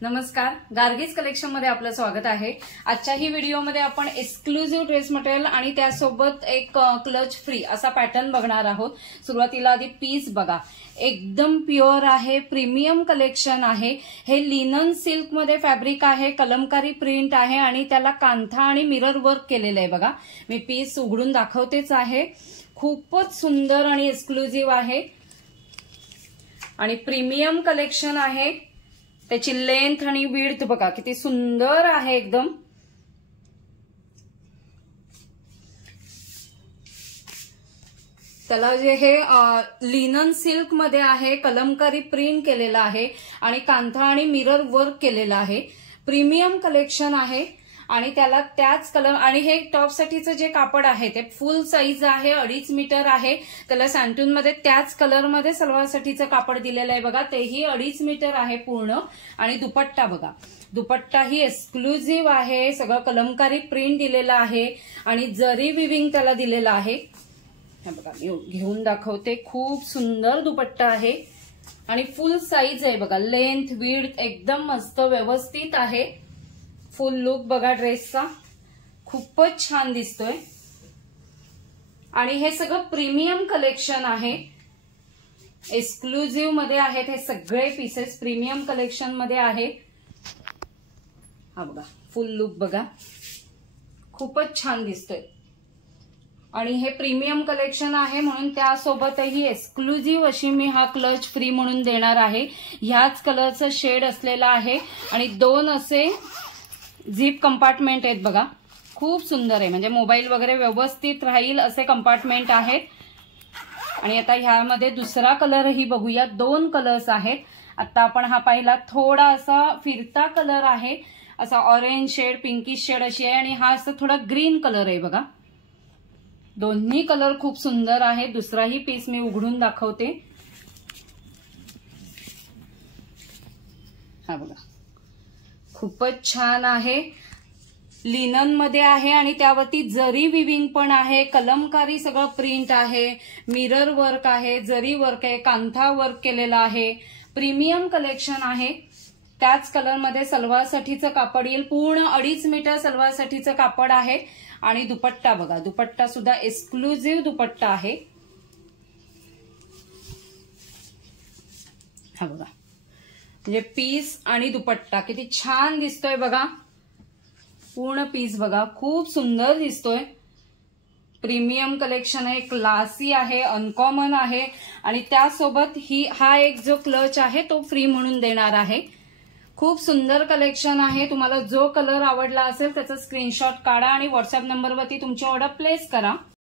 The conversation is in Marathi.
नमस्कार, गार्गीज कलेक्शन मध्ये आपलं स्वागत आहे। आजच्या ही व्हिडिओमध्ये आपण एक्सक्लुझिव्ह ड्रेस मटेरियल आणि त्यासोबत एक क्लच फ्री असा पॅटर्न बघणार आहोत। सुरुवातीला आधी पीस बघा, एकदम प्युअर आहे, प्रीमियम कलेक्शन आहे। हे लिनन सिल्क मध्ये फॅब्रिक आहे, कलमकारी प्रिंट आहे आणि त्याला कांथा आणि मिरर वर्क केलेलं आहे। बघा, मी पीस उघडून दाखवतेच आहे। खूपच सुंदर आणि एक्सक्लुझिव्ह आहे आणि प्रीमियम कलेक्शन आहे। त्याची लेंथ आणि विड्थ बघा किती सुंदर आहे एकदम। त्याला जे हे लिनन सिल्क मध्ये आहे, कलमकारी प्रिंट केलेला आहे आणि कांथा आणि मिरर वर्क केलेला आहे। प्रीमियम कलेक्शन आहे आणि त्याला त्याच कलर आणि हे टॉप साठीचं जे कापड आहे ते फुल साईज आहे, 2.5 मीटर आहे। त्याला सॅन्टून मध्ये त्याच कलर मध्ये सलवार साठीचं कापड दिलेलं आहे बघा, तेही 2.5 मीटर आहे पूर्ण। आणि दुपट्टा बघा, दुपट्टा ही एक्सक्लुझिव्ह आहे, सगळं कलमकारी प्रिंट दिलेला आहे आणि जरी विविंग त्याला दिलेलं आहे। हे बघा, मी घेऊन दाखवते, खूप सुंदर दुपट्टा आहे आणि फुल साईज आहे बघा। लेंथ विड्थ एकदम मस्त व्यवस्थित आहे। फुल लुक बघा ड्रेसचा, खूपच छान दिसतोय आणि हे सगळं प्रीमियम कलेक्शन आहे। एक्सक्लुझिव्ह मध्ये आहेत हे सगळे पीसेस, प्रीमियम कलेक्शन मध्ये आहे। हा बघा, फुल लुक बघा, खूपच छान दिसतोय आणि हे प्रीमियम कलेक्शन आहे म्हणून त्यासोबतही एक्सक्लुझिव्ह अशी मी हा क्लच फ्री म्हणून देणार आहे। ह्याच कलरचं शेड असलेला आहे आणि 2 असे झिप कंपार्टमेंट आहेत बघा, खूप सुंदर आहे, म्हणजे मोबाईल वगैरे व्यवस्थित राहील असे कंपार्टमेंट आहेत। आणि आता ह्यामध्ये दुसरा कलरही बघूया, 2 कलर्स आहेत। आता आपण हा पाहिला थोडा असा फिरता कलर आहे, असा ऑरेंज शेड, पिंकिश शेड अशी आहे आणि हा असा थोडा ग्रीन कलर आहे बघा। दोन्ही कलर खूप सुंदर आहे। दुसराही पीस मी उघडून दाखवते, हा बघा, खूपच छान आहे, लिनन मध्ये आहे आणि त्यावरती जरी विविंग पण आहे, कलमकारी सगळं प्रिंट आहे, मिरर वर्क आहे, जरी वर्क आहे, कांथा वर्क केलेला आहे। प्रीमियम कलेक्शन आहे। त्याच कलरमध्ये सलवारसाठीचं कापड येईल, पूर्ण 2.5 मीटर सलवारसाठीचं कापड आहे। आणि दुपट्टा बघा, दुपट्टा सुद्धा एक्सक्लुझिव्ह दुपट्टा आहे। हा बघा, म्हणजे पीस आणि दुपट्टा किती छान दिसतोय बघा। पूर्ण पीस बघा, खूप सुंदर दिसतोय। प्रीमियम कलेक्शन आहे, क्लासी आहे, अनकॉमन आहे आणि त्यासोबत हा एक जो क्लच आहे तो फ्री म्हणून देणार आहे। खूप सुंदर कलेक्शन आहे। तुम्हाला जो कलर आवडला असेल त्याचा स्क्रीनशॉट काढा आणि व्हॉट्सअप नंबरवरती तुमची ऑर्डर प्लेस करा।